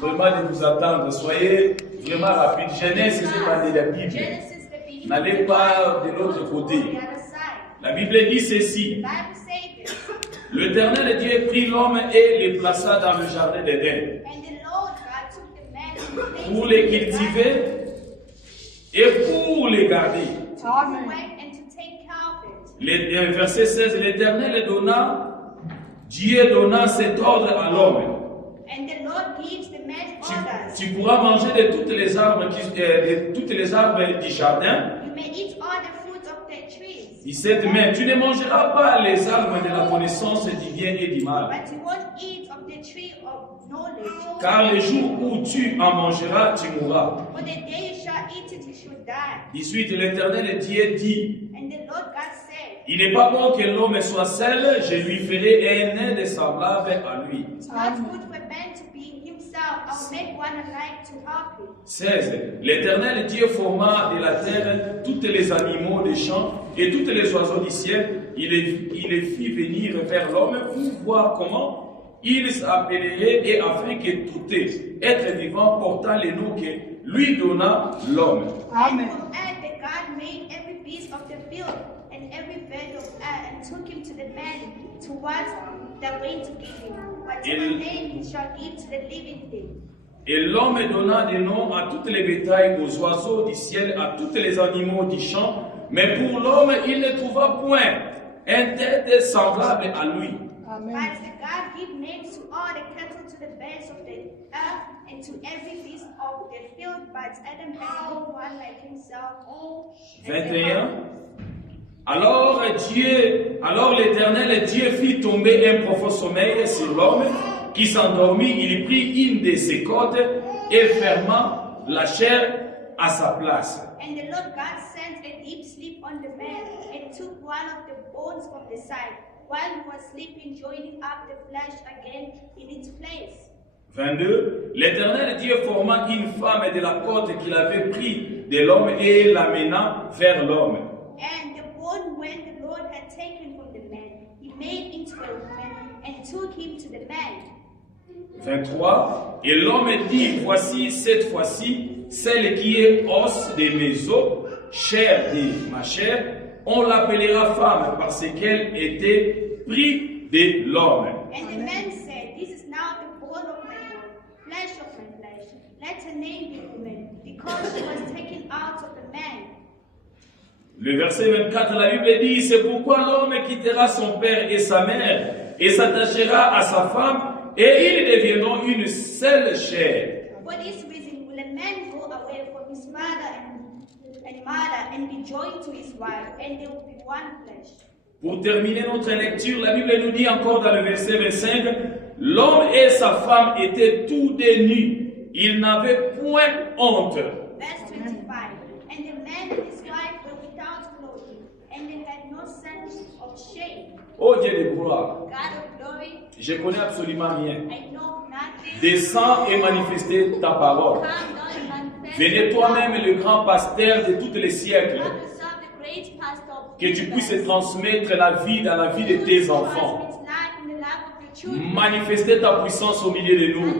vraiment de vous attendre. Soyez vraiment rapide. Genèse, c'est pas de la Bible. N'allez pas de l'autre côté. La Bible dit ceci. L'Éternel Dieu prit l'homme et le plaça dans le jardin d'Éden pour les cultiver et pour les garder. Verset 16, l'Éternel donna, Dieu donna cet ordre à l'homme. Tu pourras manger de toutes les arbres, du jardin. 17, mais tu ne mangeras pas les arbres de la connaissance du bien et du mal. Car le jour où tu en mangeras, tu mourras. 18, l'Éternel Dieu dit, il n'est pas bon que l'homme soit seul, je lui ferai un aide semblable à lui. 16. L'Éternel Dieu forma de la terre tous les animaux des champs et tous les oiseaux du ciel. Il les fit venir vers l'homme pour voir comment il s'appellerait et afin que tout être vivant portant les noms que lui donna l'homme. Amen. Et l'homme donna des noms à toutes les bétails, aux oiseaux du ciel, à tous les animaux du champ. Mais pour l'homme, il ne trouva point un tête semblable à lui. Amen. Alors l'Éternel Dieu fit tomber un profond sommeil sur l'homme qui s'endormit. Il prit une de ses côtes et ferma la chair à sa place. And the Lord God sent a deep sleep on the man and took one of the bones of the side, while he was sleeping, joining up the flesh again in its place. 22. L'Éternel Dieu forma une femme de la côte qu'il avait pris de l'homme et l'amena vers l'homme. And the bone when the Lord had taken from the man, he made into a woman and took him to the man. 23. Et l'homme dit, voici cette fois-ci, celle qui est os de mes os, chair de ma chair, on l'appellera femme parce qu'elle était prise de l'homme. And the man said, this is now the bone of my bone, flesh of my flesh. Let her name be woman, because she was taken out of the man. Le verset 24, la Bible dit, c'est pourquoi l'homme quittera son père et sa mère et s'attachera à sa femme et ils deviendront une seule chair. For this reason will a man go away from his father and mother and be joined to his wife, and they will be one flesh. Pour terminer notre lecture, la Bible nous dit encore dans le verset 25, l'homme et sa femme étaient tous des nus, ils n'avaient point honte. Verse 25, and the man and his wife were without clothing, and they had no sense of shame. Oh Dieu de gloire, je connais absolument rien. Descends et manifester ta parole. Venez toi-même le grand pasteur de tous les siècles. Que tu puisses transmettre la vie dans la vie de tes enfants. Manifester ta puissance au milieu de nous.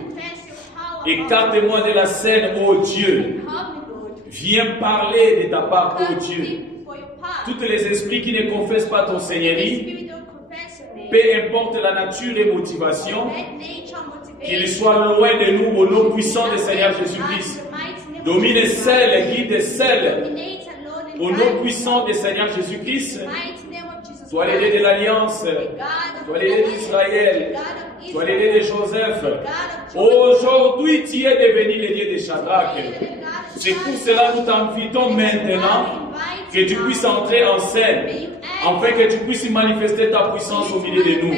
Écarte-moi de la scène, ô Dieu. Viens parler de ta part, ô Dieu. Tous les esprits qui ne confessent pas ton seigneurie, peu importe la nature et motivation, qu'ils soient loin de nous au nom puissant du Seigneur Jésus-Christ. Domine celle, guide celle, au nom puissant du Seigneur Jésus-Christ. Toi l'aidé de l'Alliance, toi l'aidé d'Israël, toi l'aidé de Joseph. Aujourd'hui, tu es devenu le Dieu de Shadrach. C'est pour cela que nous t'invitons maintenant que tu puisses entrer en scène, afin que tu puisses manifester ta puissance au milieu de nous.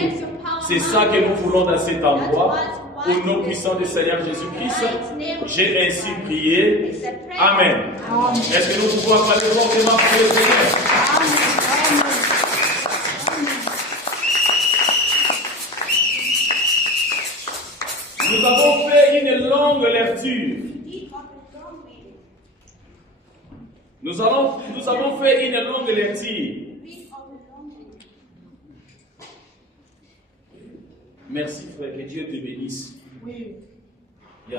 C'est ça que nous voulons dans cet endroit. Au nom puissant du Seigneur Jésus-Christ, j'ai ainsi prié. Amen. Est-ce que nous pouvons parler fortement pour le Seigneur? Nous avons fait une longue lecture. Nous avons fait une longue lecture. Merci frère, que Dieu te bénisse. Oui.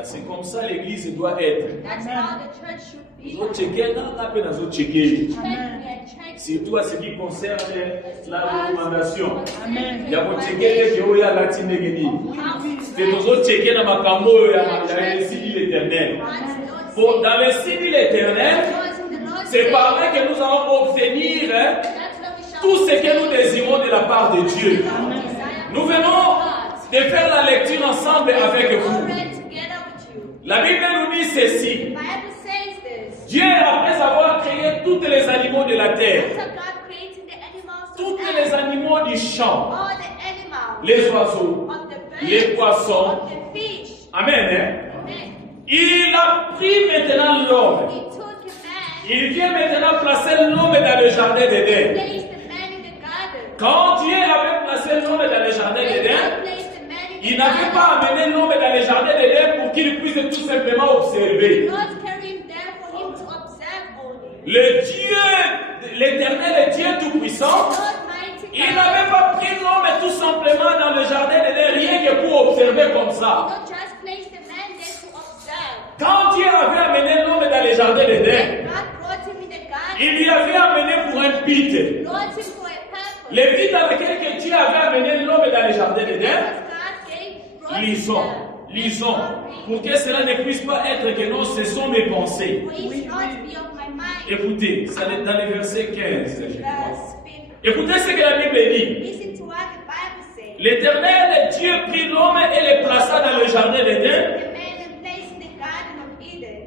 C'est comme ça l'église doit être. That's how the church should be. Surtout à ce qui concerne la recommandation. Amen. Il y a un checker qui est là, c'est aux autres checker dans ma cambo, il y a le signe éternel. Dans le signe éternel, c'est par là que nous allons obtenir tout ce que nous désirons de la part de Dieu. Nous venons de faire la lecture ensemble avec vous. La Bible nous dit ceci. Dieu, après avoir créé tous les animaux de la terre, tous les animaux du champ, les oiseaux, les poissons, amen, il a pris maintenant l'homme. Il vient maintenant placer l'homme dans le jardin d'Éden. Quand Dieu avait placé l'homme dans le jardin d'Éden, il n'avait pas amené l'homme dans le jardin d'Éden pour qu'il puisse tout simplement observer. Le Dieu, l'Éternel, le Dieu Tout-Puissant, il n'avait pas pris l'homme tout simplement dans le jardin d'Éden, rien que pour observer comme ça. Quand Dieu avait amené l'homme dans le jardin d'Éden, il lui avait amené pour un but. Le but dans lequel Dieu avait amené l'homme dans le jardin d'Éden, lisons, pour que cela ne puisse pas être que non, ce sont mes pensées. Écoutez, ça est dans le verset 15, je crois. Écoutez ce que la Bible dit. L'Éternel Dieu prit l'homme et le plaça dans le jardin d'Éden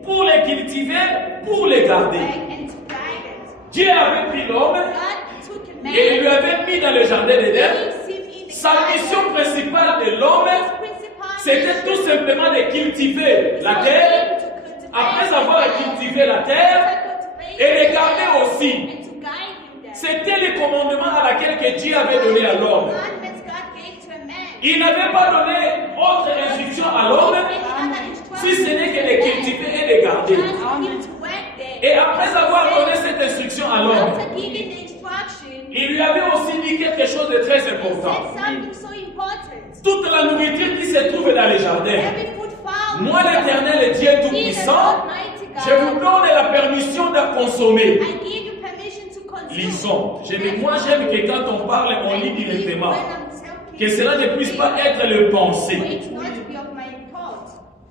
pour les cultiver, pour les garder. Dieu avait pris l'homme et il lui avait mis dans le jardin d'Éden. Sa mission principale de l'homme, c'était tout simplement de cultiver la terre. Après avoir cultivé la terre, et de garder aussi. C'était le commandement à laquelle que Dieu avait donné à l'homme. Il n'avait pas donné autre instruction à l'homme, si ce n'est que de cultiver et de garder. Et après avoir donné cette instruction à l'homme, il lui avait aussi dit quelque chose de très important. Toute la nourriture qui se trouve dans les jardins, moi l'Éternel, le Dieu Tout-Puissant, je vous donne la permission de consommer. Lisons. Moi j'aime que quand on parle, on lit directement. Que cela ne puisse pas être le pensée.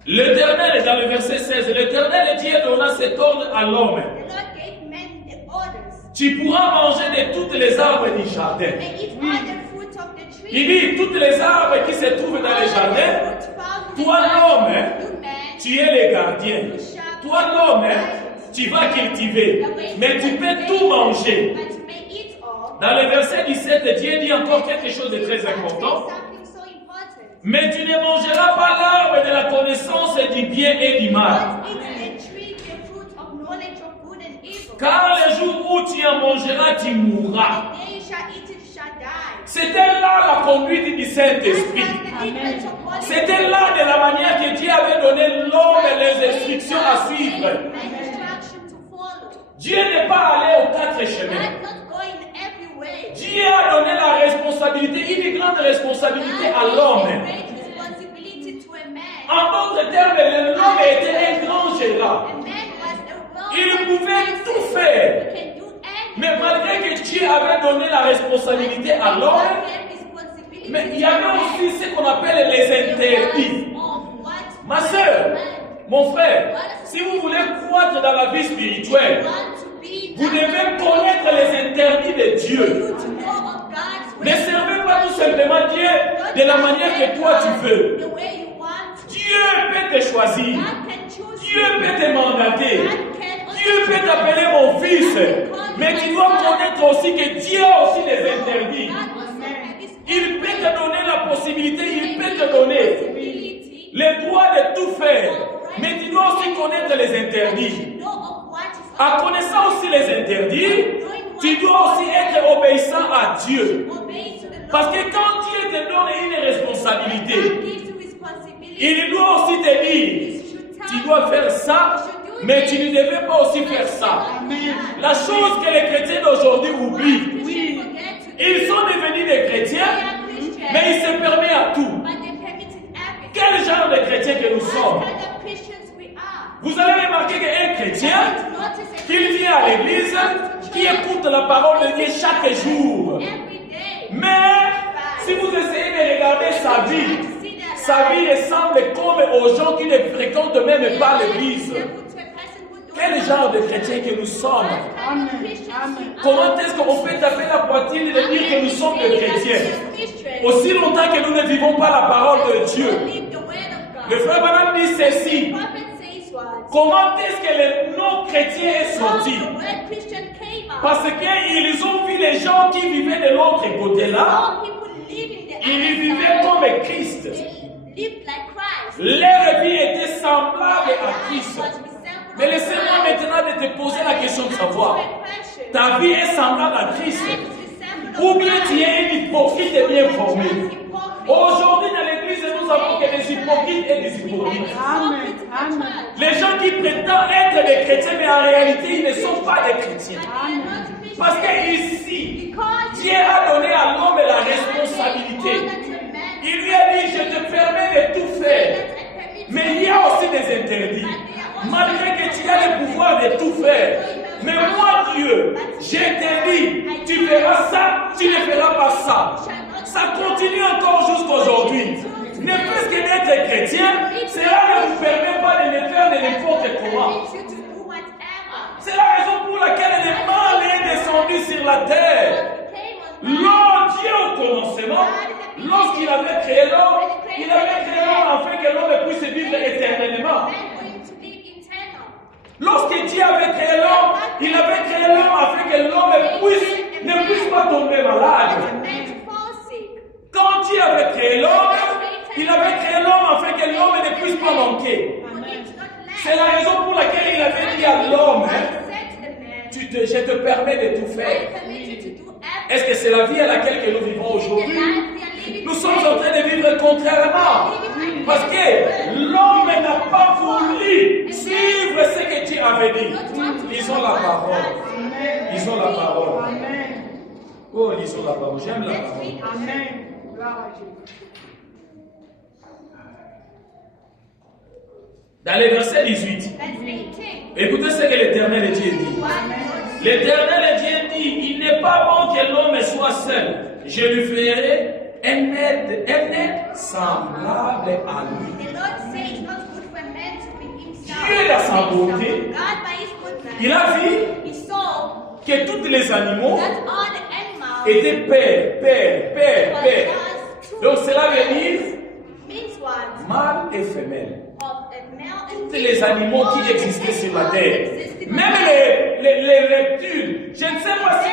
L'Éternel, dans le verset 16, l'Éternel Dieu donna cet ordre à l'homme. Tu pourras manger de toutes les arbres du jardin. Il dit, toutes les arbres qui se trouvent dans les jardins, toi l'homme, tu es le gardien. Toi l'homme, tu vas cultiver, mais tu peux tout manger. Dans le verset 17, Dieu dit encore quelque chose de très important. Mais tu ne mangeras pas l'arbre de la connaissance du bien et du mal. Car le jour où tu en mangeras, tu mourras. C'était là la conduite du Saint-Esprit. C'était là de la manière que Dieu avait donné l'homme les instructions à suivre. Dieu n'est pas allé aux quatre chemins. Dieu a donné la responsabilité, une grande responsabilité à l'homme. En d'autres termes, l'homme était un grand gérant. Il pouvait tout faire. Mais malgré que Dieu avait donné la responsabilité à l'homme, mais il y avait aussi ce qu'on appelle les interdits. Ma soeur, mon frère, si vous voulez croître dans la vie spirituelle, vous devez connaître les interdits de Dieu. Ne servez pas tout simplement Dieu de la manière que toi tu veux. Dieu peut te choisir. Dieu peut te mandater. Dieu peut t'appeler mon fils. Mais tu dois connaître aussi que Dieu a aussi des interdits. Il peut te donner la possibilité, il peut te donner le droit de tout faire. Mais tu dois aussi connaître les interdits. En connaissant aussi les interdits, tu dois aussi être obéissant à Dieu. Parce que quand Dieu te donne une responsabilité, il doit aussi te dire, tu dois faire ça, mais tu ne devais pas aussi faire ça. La chose que les chrétiens d'aujourd'hui oublient, ils sont devenus des chrétiens, mais ils se permettent à tout. Quel genre de chrétien que nous sommes? Vous avez remarqué qu'un chrétien, qu'il vient à l'église, qui écoute la parole de Dieu chaque jour. Mais, si vous essayez de regarder sa vie ressemble comme aux gens qui ne fréquentent même pas l'église. Quel genre de chrétien que nous sommes? Comment est-ce qu'on peut taper la poitrine et dire que nous sommes des chrétiens? Aussi longtemps que nous ne vivons pas la parole de Dieu. Le frère Branham dit ceci. Comment est-ce que le non-chrétien est sorti? Parce qu'ils ont vu les gens qui vivaient de l'autre côté-là. Ils vivaient comme Christ. Leur vie était semblable à Christ. Mais laissez-moi maintenant de te poser la question de savoir. Ta vie est semblable à Christ? Ou bien tu es un hypocrite et bien formé? Aujourd'hui dans l'église, nous avons que des hypocrites et des hypocrites. Les gens qui prétendent être des chrétiens, mais en réalité, ils ne sont pas des chrétiens. Parce qu'ici, Dieu a donné à l'homme la responsabilité. Il lui a dit, je te permets de tout faire. Mais il y a aussi des interdits. Malgré que tu as le pouvoir de tout faire. Mais moi, Dieu, je te dis, tu feras ça, tu ne feras pas ça. Ça continue encore jusqu'aujourd'hui. Ne plus que d'être chrétien, cela ne vous permet pas de le faire de n'importe comment. C'est la raison pour laquelle le mal est descendu sur la terre. L'homme, Dieu au commencement, lorsqu'il avait créé l'homme, il avait créé l'homme afin que l'homme puisse vivre éternellement. Lorsque Dieu avait créé l'homme, il avait créé l'homme afin que l'homme ne puisse pas tomber malade. Quand Dieu avait créé l'homme, il avait créé l'homme afin que l'homme ne puisse pas manquer. C'est la raison pour laquelle il avait dit à l'homme, je te permets de tout faire. Est-ce que c'est la vie à laquelle que nous vivons aujourd'hui? Nous sommes en train de vivre contrairement. Parce que l'homme n'a pas voulu suivre ce que Dieu avait dit. Lisons la parole. Lisons la parole. Oh, lisons la parole. J'aime la parole. Amen. Dans le verset 18, écoutez ce que l'Éternel Dieu dit. L'Éternel Dieu dit, il n'est pas bon que l'homme soit seul. Je lui ferai un aide semblable à lui. Dieu, dans sa bonté, il a vu que tous les animaux étaient pères. Donc cela veut dire mâle et femelle. Tous les animaux qui existaient sur la terre. Même les reptiles. Je ne sais pas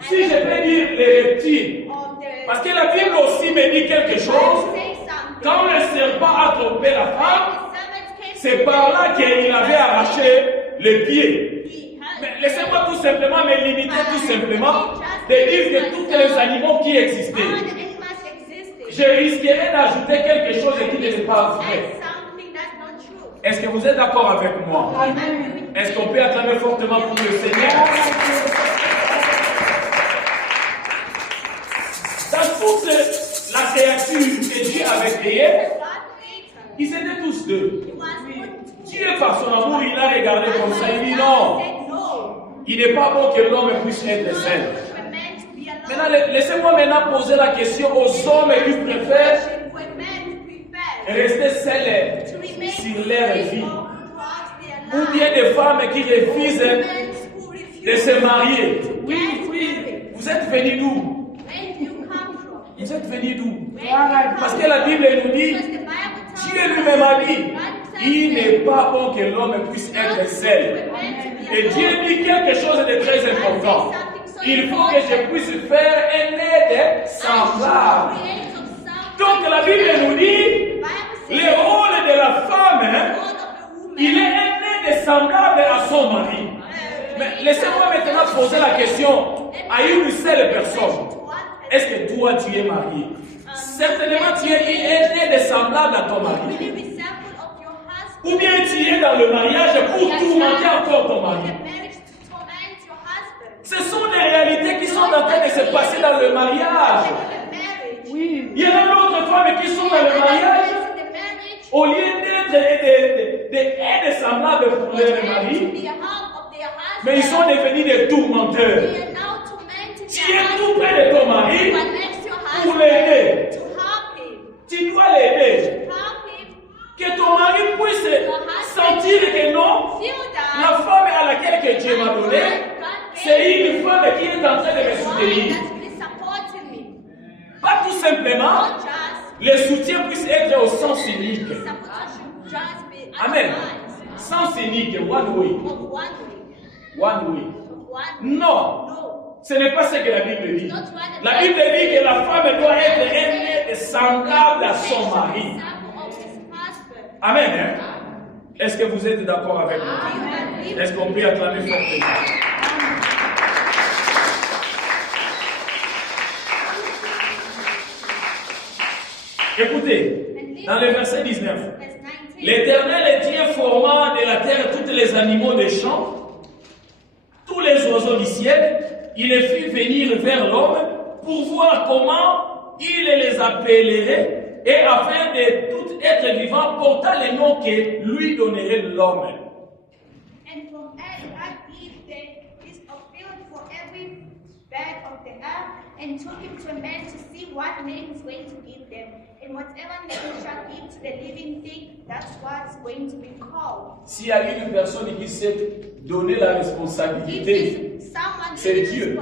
si je peux dire les reptiles. Parce que la Bible aussi me dit quelque chose. Quand le serpent a trompé la femme, c'est par là qu'il avait arraché les pieds. Mais laissez-moi tout simplement me limiter tout simplement de dire que tous les animaux qui existaient. Je risquerais d'ajouter quelque chose qui n'est pas vrai. Est-ce que vous êtes d'accord avec moi? Est-ce qu'on peut acclamer fortement pour le Seigneur? Dans toute la créature que Dieu avait créée, ils étaient tous deux. Dieu, par son amour, il a regardé comme ça. Il dit non, il n'est pas bon que l'homme puisse être seul. Maintenant, laissez-moi maintenant poser la question aux hommes qui préfèrent rester seuls sur leur vie. Ou bien des femmes qui refusent de se marier. Oui. Vous êtes venus d'où? Vous êtes venus d'où? Parce que la Bible nous dit, Dieu lui-même a dit, il n'est pas bon que l'homme puisse être seul. Et Dieu dit quelque chose de très important. Il faut que je puisse faire un aide semblable. Donc la Bible nous dit, le rôle de la femme, il est un aide semblable à son mari. Mais laissez-moi maintenant poser la question à une seule personne. Est-ce que toi tu es marié? Certainement tu es un aide semblable à ton mari. Ou bien tu es dans le mariage pour tourmenter encore ton mari. Ce sont des réalités qui sont en train de se passer dans le mariage. Oui. Il y en a d'autres femmes qui sont dans le mariage au lieu d'être des semblables pour leur mari, mais ils sont devenus des tourmenteurs. Tu es tout près de ton mari pour l'aider. Tu dois l'aider. Que ton mari puisse sentir que non, la femme à laquelle que Dieu m'a donné, c'est une femme qui est en train de me soutenir. Pas tout simplement, le soutien puisse être au sens unique. Amen. Sens unique, one way. One way. Non. Ce n'est pas ce que la Bible dit. La Bible dit que la femme doit être aimée et semblable à son mari. Amen. Hein? Est-ce que vous êtes d'accord avec moi? Est-ce qu'on peut acclamer fortement? Écoutez, dans le verset 19, l'Éternel Dieu forma de la terre tous les animaux des champs, tous les oiseaux du ciel, il les fit venir vers l'homme pour voir comment il les appellerait et afin de tout être vivant portant les noms que lui donnerait l'homme. And from God gave the beasts of field for every bird of the earth, and took him to a man to see what name he's going to give them. And whatever name he shall give to the living thing, that's what it's going to be called. S'il y a une personne qui sait donner la responsabilité, c'est Dieu.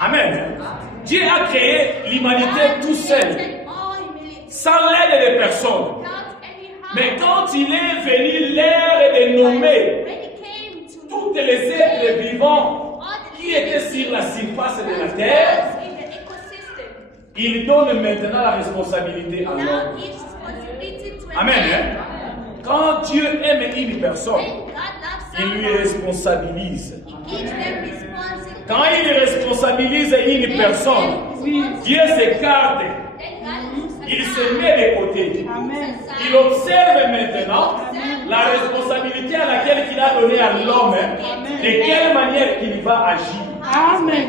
Amen. Dieu a créé l'humanité tout seul, sans l'aide de personne. Mais quand il est venu l'heure de nommer tous les êtres vivants qui étaient sur la surface de la terre, il donne maintenant la responsabilité à l'homme. Amen. Quand Dieu aime une personne, il lui responsabilise. Quand il responsabilise une personne, Dieu s'écarte. Il se met de côté. Il observe maintenant la responsabilité à laquelle il a donnée à l'homme, de quelle manière il va agir.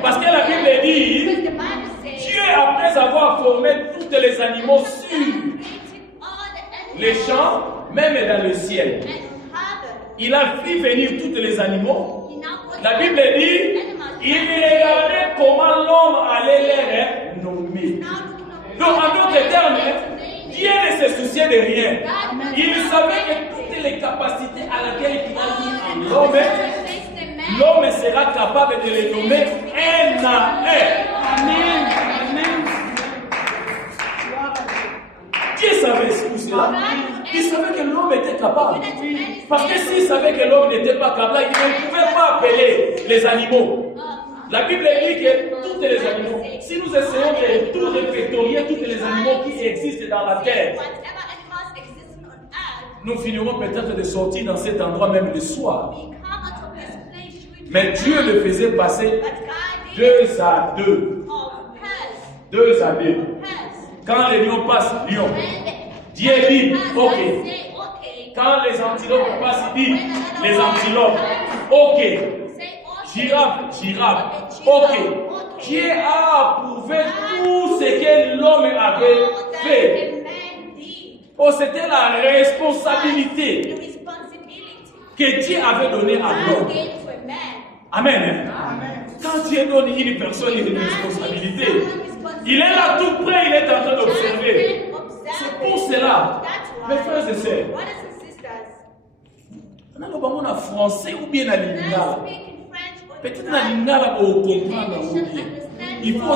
Parce que la Bible dit, Dieu, après avoir formé tous les animaux sur les champs, même dans le ciel, il a fait venir tous les animaux. La Bible dit, il regardait comment l'homme allait les nommer. Donc, en d'autres termes, Dieu ne se souciait de rien. Il savait que toutes les capacités à laquelle il a mis en l'homme, l'homme sera capable de les nommer un à un. Amen. Dieu savait tout cela. Il savait que l'homme était capable. Parce que s'il savait que l'homme n'était pas capable, il ne pouvait pas appeler les animaux. La Bible dit que tous les animaux, si nous essayons de tout répertorier, tous les animaux qui existent dans la terre, nous finirons peut-être de sortir dans cet endroit même le soir. Mais Dieu le faisait passer 2 à 2. 2 à 2. Quand les lions passent, lion. Dieu dit, ok. Quand les antilopes passent, il dit, les antilopes. Ok. Girafe, girafe. Ok. Dieu a approuvé tout ce que l'homme avait fait. Oh, c'était la responsabilité que Dieu avait donnée à l'homme. Amen. Quand Dieu donne une personne une responsabilité, il est là tout près, il est en train d'observer. C'est pour cela, mes frères et sœurs, on a français ou bien à l'ingala. Peut-être à l'ingala, on comprend. Il faut